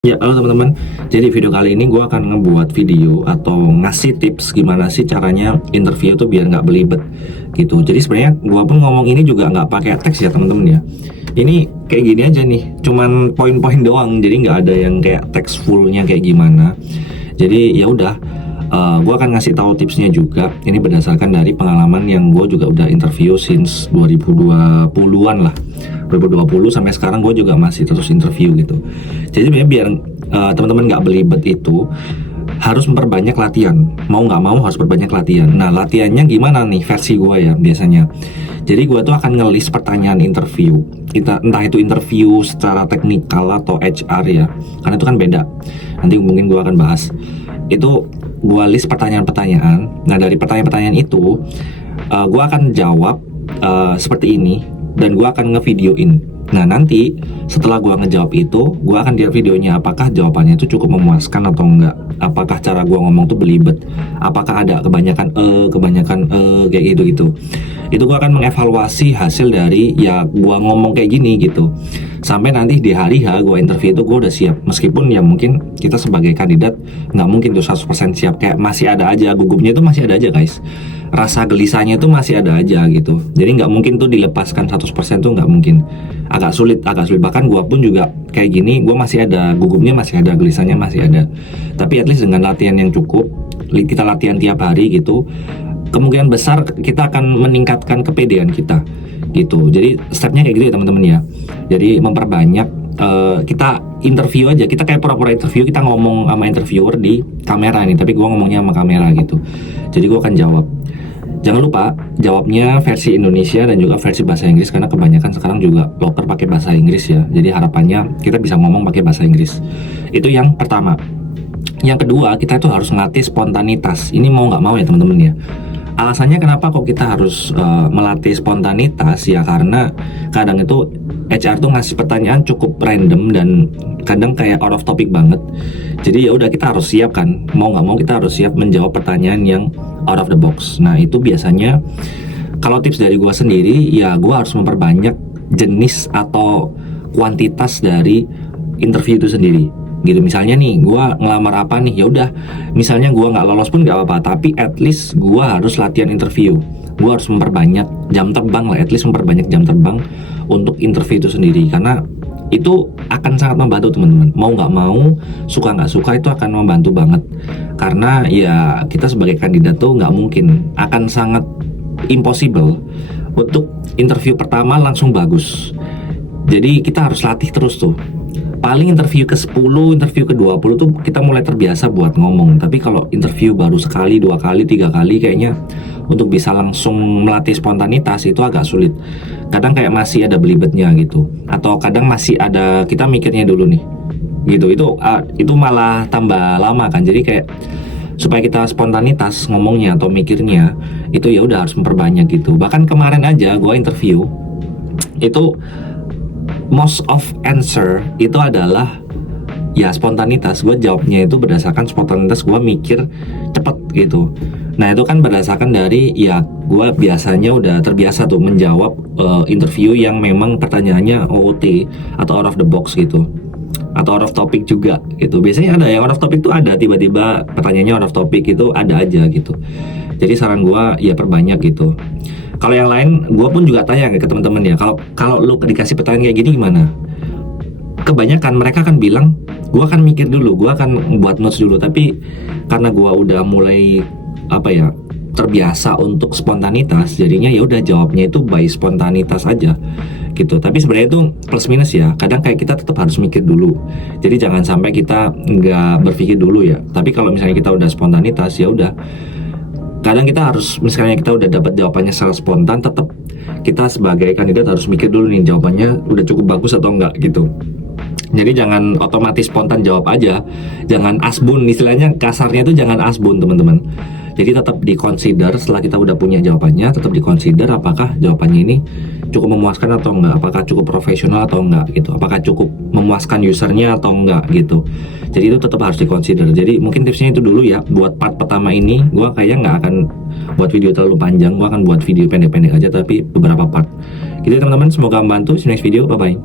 Ya, halo teman-teman. Jadi video kali ini gue akan ngebuat video atau ngasih tips gimana sih caranya interview tuh biar nggak belibet gitu. Jadi sebenarnya gue pun ngomong ini juga nggak pakai teks ya teman-teman ya. Ini kayak gini aja nih, cuman poin-poin doang. Jadi nggak ada yang kayak teks fullnya kayak gimana. Jadi ya udah, gue akan ngasih tahu tipsnya juga. Ini berdasarkan dari pengalaman yang gue juga udah interview since 2020-an lah. 2020 sampai sekarang gue juga masih terus interview gitu. Jadi biar teman-teman nggak belibet itu harus memperbanyak latihan. Mau nggak mau harus perbanyak latihan. Nah, latihannya gimana nih versi gue ya biasanya. Jadi gue tuh akan ngelis pertanyaan interview. Entah itu interview secara teknikal atau HR ya. Karena itu kan beda. Nanti mungkin gue akan bahas. Itu gue list pertanyaan-pertanyaan. Nah, dari pertanyaan-pertanyaan itu gue akan jawab seperti ini. Dan gue akan ngevideoin. Nah, nanti setelah gue ngejawab itu, gue akan lihat videonya apakah jawabannya itu cukup memuaskan atau enggak. Apakah cara gue ngomong tuh belibet, apakah ada kebanyakan kayak gitu. Itu gue akan mengevaluasi hasil dari ya gue ngomong kayak gini gitu. Sampai nanti di hari H gue interview itu gue udah siap. Meskipun ya mungkin kita sebagai kandidat nggak mungkin tuh 100% siap. Kayak masih ada aja, gugupnya itu masih ada aja guys. Rasa gelisahnya itu masih ada aja gitu. Jadi nggak mungkin tuh dilepaskan 100% tuh nggak mungkin. Agak sulit. Bahkan gue pun juga kayak gini, gue masih ada gugupnya, masih ada gelisahnya, masih ada. Tapi at least dengan latihan yang cukup, kita latihan tiap hari gitu, kemungkinan besar kita akan meningkatkan kepedean kita gitu. Jadi stepnya kayak gitu ya teman-teman ya. Jadi memperbanyak kita interview aja, kita kayak pura-pura interview, kita ngomong sama interviewer di kamera nih, tapi gue ngomongnya sama kamera gitu. Jadi gue akan jawab. Jangan lupa jawabnya versi Indonesia dan juga versi bahasa Inggris, karena kebanyakan sekarang juga loker pakai bahasa Inggris ya. Jadi harapannya kita bisa ngomong pakai bahasa Inggris. Itu yang pertama. Yang kedua, kita itu harus ngelatih spontanitas. Ini mau nggak mau ya teman-teman ya. Alasannya kenapa kok kita harus melatih spontanitas ya, karena kadang itu HR tuh ngasih pertanyaan cukup random dan kadang kayak out of topic banget. Jadi ya udah, kita harus siap kan, mau nggak mau kita harus siap menjawab pertanyaan yang out of the box. Nah, itu biasanya kalau tips dari gue sendiri ya, gue harus memperbanyak jenis atau kuantitas dari interview itu sendiri gitu. Misalnya nih, gue ngelamar apa nih, ya udah, misalnya gue nggak lolos pun nggak apa-apa, tapi at least gue harus latihan interview. Gue harus memperbanyak jam terbang lah, at least memperbanyak jam terbang untuk interview itu sendiri, karena itu akan sangat membantu teman-teman. Mau nggak mau, suka nggak suka, itu akan membantu banget. Karena ya kita sebagai kandidat tuh nggak mungkin, akan sangat impossible untuk interview pertama langsung bagus. Jadi kita harus latih terus tuh. Paling interview ke-10, interview ke-20 tuh kita mulai terbiasa buat ngomong. Tapi kalau interview baru sekali, 2 kali, 3 kali, kayaknya untuk bisa langsung melatih spontanitas itu agak sulit. Kadang kayak masih ada belibetnya gitu. Atau kadang masih ada, kita mikirnya dulu nih gitu. Itu malah tambah lama kan. Jadi kayak supaya kita spontanitas ngomongnya atau mikirnya, itu ya udah harus memperbanyak gitu. Bahkan kemarin aja gue interview, itu most of answer itu adalah ya spontanitas. Gue jawabnya itu berdasarkan spontanitas, gue mikir cepet gitu. Nah, itu kan berdasarkan dari ya gue biasanya udah terbiasa tuh menjawab interview yang memang pertanyaannya OOT atau out of the box gitu, atau out of topic juga gitu. Biasanya ada yang out of topic tuh, ada tiba-tiba pertanyaannya out of topic, itu ada aja gitu. Jadi saran gue ya perbanyak gitu. Kalau yang lain, gue pun juga tanya ke teman-teman ya. Kalau lu dikasih pertanyaan kayak gini gimana? Kebanyakan mereka akan bilang, gue akan mikir dulu, gue akan buat notes dulu. Tapi karena gue udah mulai terbiasa untuk spontanitas, jadinya ya udah jawabnya itu by spontanitas aja gitu. Tapi sebenarnya itu plus minus ya. Kadang kayak kita tetap harus mikir dulu. Jadi jangan sampai kita nggak berpikir dulu ya. Tapi kalau misalnya kita udah spontanitas, ya udah. Kadang kita harus, misalnya kita udah dapat jawabannya secara spontan, tetap kita sebagai kandidat harus mikir dulu nih jawabannya udah cukup bagus atau enggak gitu. Jadi jangan otomatis spontan jawab aja, jangan asbun, istilahnya kasarnya itu jangan asbun teman-teman. Jadi tetap dikonsider setelah kita udah punya jawabannya, tetap dikonsider apakah jawabannya ini cukup memuaskan atau enggak, apakah cukup profesional atau enggak gitu, apakah cukup memuaskan usernya atau enggak gitu. Jadi itu tetap harus dikonsider. Jadi mungkin tipsnya itu dulu ya. Buat part pertama ini, gue kayaknya nggak akan buat video terlalu panjang, gue akan buat video pendek-pendek aja tapi beberapa part. Gitu teman-teman, semoga membantu. See you next video, bye-bye.